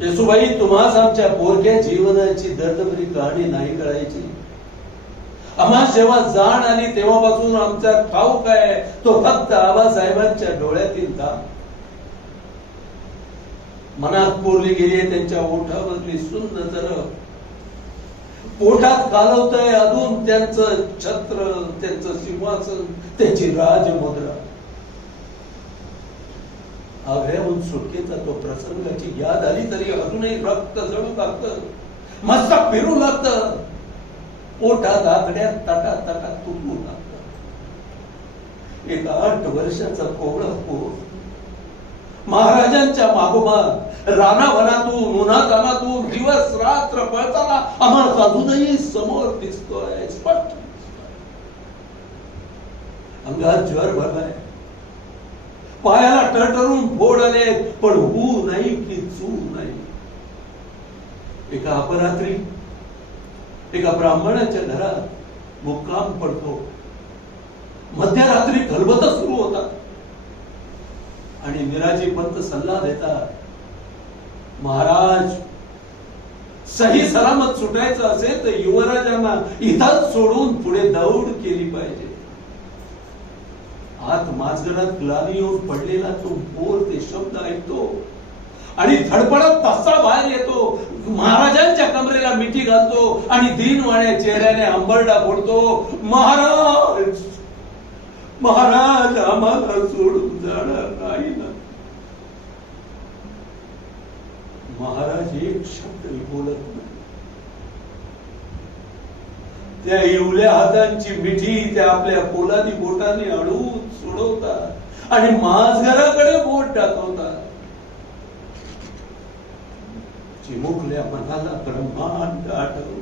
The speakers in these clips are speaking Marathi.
येसुबाई तुम्हाच आमच्या पोरक्या जीवनाची दर्दभरी कहाणी नाही कळायची. आम्हा जेव्हा जाण आली तेव्हापासून आमचा ठाऊक काय? तो फक्त आबासाहेबांच्या डोळ्यातील का मनात कोरली गेली त्यांच्या ओठावरली सुंदर नजर पोटात कालवतय अजून त्यांचं छत्र त्यांचं सिंहासन त्यांची राजमुद्रा. आग्र्याहून सुटकेचा तो प्रसंगाची याद आली तरी अजूनही रक्त जळू लागत. मस्तक फिरू लागत. पोटात आगड्यात ताटा ताटा तुटू लागत. एक आठ वर्षाचा कोवळा पोर. महाराजांच्या मागोमाग रानावनातून उन्हातानातून दिवस रात्र पळताना आम्हाला अजूनही समोर दिसतोय स्पष्ट अंगात ज्वर भरलाय पायाला टरटरून फोड आले पण हू नाही की चू नाही. एका अपरात्री एका ब्राह्मणाच्या घरात मुक्काम पडतो. मध्यरात्री खलबत सुरू होतात. आणि मिराजी पंत सल्ला देतात महाराज सही सलामत सुटायचं असेल तर युवराजांना इथं सोडून पुढे दौड केली पाहिजे. आत माजगरात ग्लानीवर पडलेला तो बोर ते शब्द ऐकतो. आणि धडपडत तसा बाहेर येतो. महाराजांच्या कमरेला मिठी घालतो आणि दिनवाण्या चेहऱ्याने अंबरडा फोडतो. महाराज महाराज आम्हाला सोडून जाणार नाही ना. महाराज एक शब्द बोलत नाही. त्या इवल्या हातांची मिठी त्या आपल्या पोलादी बोटाने अडवून सोडवतात आणि माझघराकडे बोट दाखवतात. चिमुकल्या मनाला ब्रह्मांड आठवलं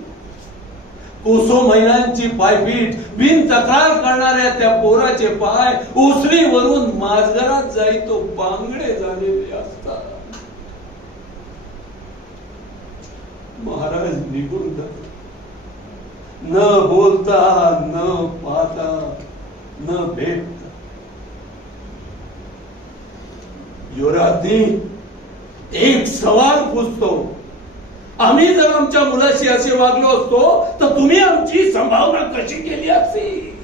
कोसो महिलांची पायपीट बिन तक्रार करणाऱ्या त्या पोराचे पाय ओसरीवरून माझघरात जाई तो बांगडे झालेले असतात. महाराज निघून जातात. न बोलता न पाहता न भेटता. युवराजनी एक सवाल पुसतो आम्ही जर आमच्या मुलाशी असे वागलो असतो तर तुम्ही आमची संभावना कशी केली असती?